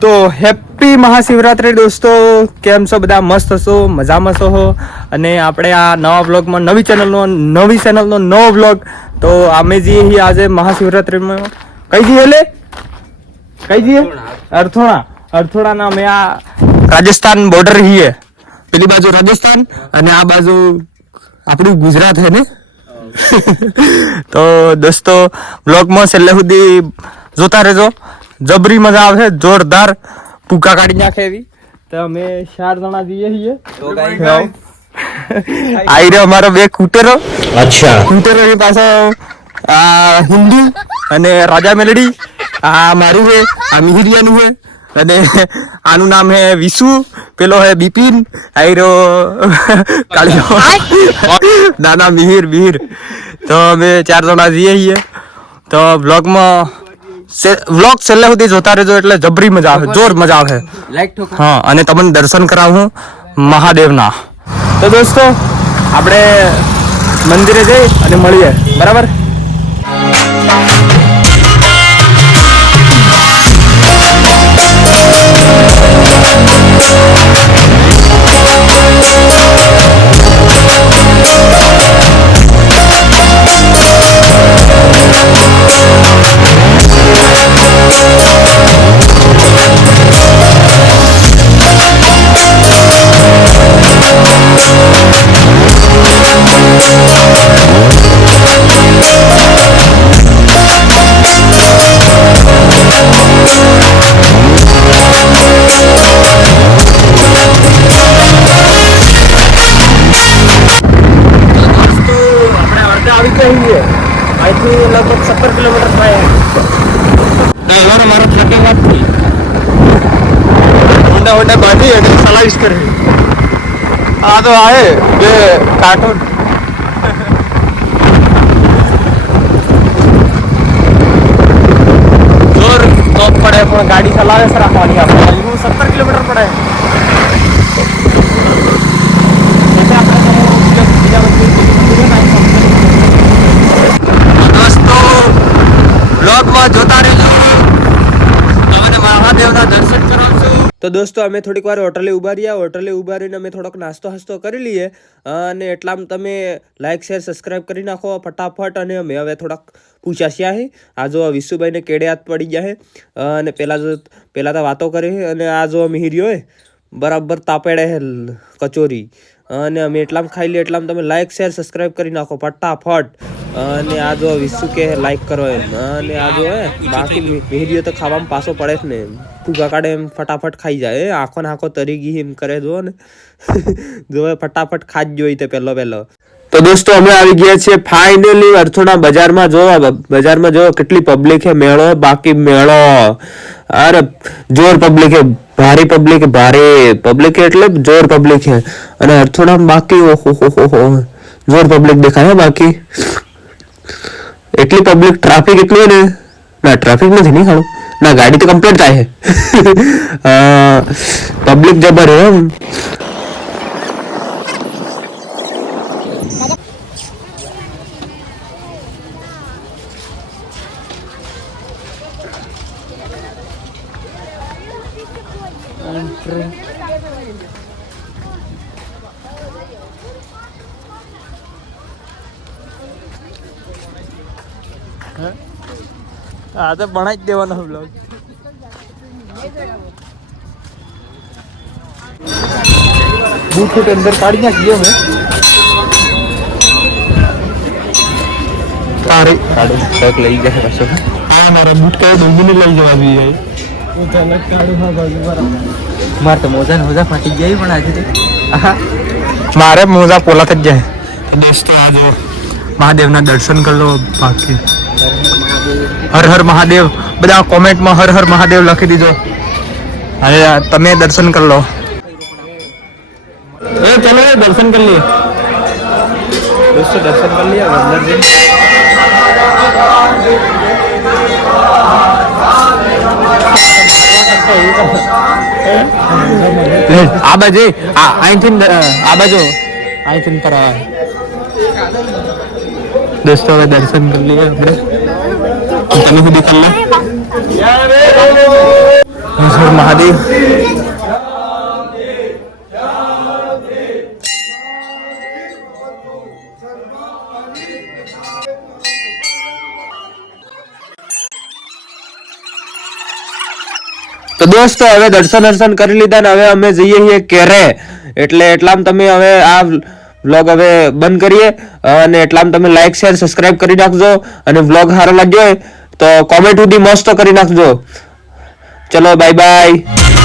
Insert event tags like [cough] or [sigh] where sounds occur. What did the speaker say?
તો હેપી મહાશિવરાત્રી દોસ્તો. કેમ છો બધા? મસ્ત હશો? મજામાં છો હો? અને આપણે આ નવા વ્લોગમાં નવી ચેનલનો નવી ચેનલનો નવો વ્લોગ. તો અમે જઈએ છીએ આજે મહાશિવરાત્રીમાં. કઈ જઈએ લે? કઈ જઈએ? અરથોણા. અરથોણાના અમે આ રાજસ્થાન બોર્ડર છીએ પેલી બાજુ રાજસ્થાન અને આ બાજુ આપણું ગુજરાત હે ને? [laughs] તો દોસ્તો વ્લોગમાં છેલ્લે સુધી જોતા રહેજો. જબરી મજા આવે જોરદાર પૂકા કાઢી નાખે એવી. તો અમે ચાર જણા જઈએ છીએ. આઈ રહ્યો અમારો બે કૂટેરો. અચ્છા. કૂટેરો ની પાસે આ હિન્દુ અને રાજા મેલડી આ મારું છે આ મિહિરિયાનું છે અને આનું નામ હે વિશુ પેલો હે બિપિન આઈ રહ્યો કાળિયો. નાના મિહિર મિહિર. તો અમે ચાર જણા જઈએ છીએ. તો બ્લોગમાં વ્લોગ છેલ્લે સુધી જોતા રહેજો એટલે જબરી મજા આવે જોર મજા આવે. હા અને તમને દર્શન કરાવું મહાદેવના. તો દોસ્તો આપણે મંદિરે જઈ અને મળીએ. બરાબર? અહીંથી લગભગ સત્તર કિલોમીટર થાય. ડ્રાઈવર મારો ટ્રકેલ વાત થઈ. સલાઈસ કરે. આ તો આવે બે કાર્ટૂન જોર ટોપ પડે, પણ ગાડી ચલાવે રાખવાની આપણે અહીંનું સત્તર કિલોમીટર પડે એટલે આપણે તો બીજા મંદિર બીજા મંદિર દોસ્તો તો દોસ્તો, અમે થોડીક વાર હોટલે ઊભા રહ્યા હોટલે ઊભા અમે થોડોક નાસ્તો હાસ્તો કરી લઈએ. અને એટલામાં તમે લાઈક શેર સબસ્ક્રાઇબ કરી નાખો. ફટાફટ અને અમે હવે થોડાક પૂછાશ્યા છે આ જો વિશુભાઈને કેડે હાથ પડી ગયા છે અને પહેલાં જો પહેલાં તો વાતો કરી અને આ જો મિહિરિયો હે. બરાબર તાપેડે હે કચોરી. અને અમે એટલામાં ખાઈ લઈએ. એટલામાં તમે લાઈક શેર સબસ્ક્રાઇબ કરી નાખો. ફટાફટ. અને આ જો વિશુ કે લાઈક કરો એમ. અને આ જો બાકી વીડિયો તો ખાવામાં પાછો પડે જ ને ફૂગા કાઢે એમ ફટાફટ ખાઈ જાય. આખો ને આંખો તરી ગઈ એમ કરે જો ને. [laughs] જો ફટાફટ ખાજ જોઈ તે પહેલો પહેલો. તો દોસ્તો, અમે આવી ગયા છીએ ફાઇનલી અર્થોના બજારમાં. જો બજારમાં જો કેટલી પબ્લિક હે, મેળો બાકી મેળો. અરે, જોર પબ્લિક હે, ભારે પબ્લિક ભારે. પબ્લિક એટલે જોર પબ્લિક હે. અને અર્થોના બાકી, ઓહો, હો હો જોર પબ્લિક દેખાય બાકી. એટલી પબ્લિક ટ્રાફિક એટલું હોય ને? ના ટ્રાફિક નથી, નહીં ખાડું ના, ગાડી તો કમ્પ્લીટ થાય છે. [laughs] પબ્લિક જબર હે એમ. હા. તો ભણાઈ જ દેવાનો બ્લોગ બૂટ ફૂટ અંદર કાઢી નાખીએ અમે. કાઢે કાઢે. ટ્રક લઈ ગયા પાછો. હા મારા બૂટ કઈ ડુંગીને લઈ જવા જોઈએ. મારે તો મોજા મોજા ફાટી ગયા પણ આજે તો. મારે મોજા પોલા થઈ જાય દોસ્તો આજે મહાદેવના દર્શન કરી લો બાકી. હર હર મહાદેવ. બધા કોમેન્ટમાં હર હર મહાદેવ લખી દીધો અને તમે દર્શન કરી લો. એ ચલો એ દર્શન કરી લઈએ. દોસ્તો દર્શન કરી લઈએ અંદર જઈને લે, આ બાજુ આ અહીંથી અ, આ બાજુ. અહીંથી કરાવ દોસ્તો હવે દર્શન કરી લઈએ આપણે. તમે સુધી કરી મહાદેવ તો દોસ્તો, હવે દર્શન દર્શન કરી લીધા ને હવે અમે જઈએ છીએ કેરે. એટલે એટલામાં તમે હવે આ વ્લોગ હવે બંધ કરીએ અને એટલામાં તમે લાઈક શેર સબસ્ક્રાઇબ કરી નાખજો. અને વ્લોગ સારો લાગ્યો હોય તો કોમેન્ટ સુધી મસ્ત કરી નાખજો. ચલો બાય બાય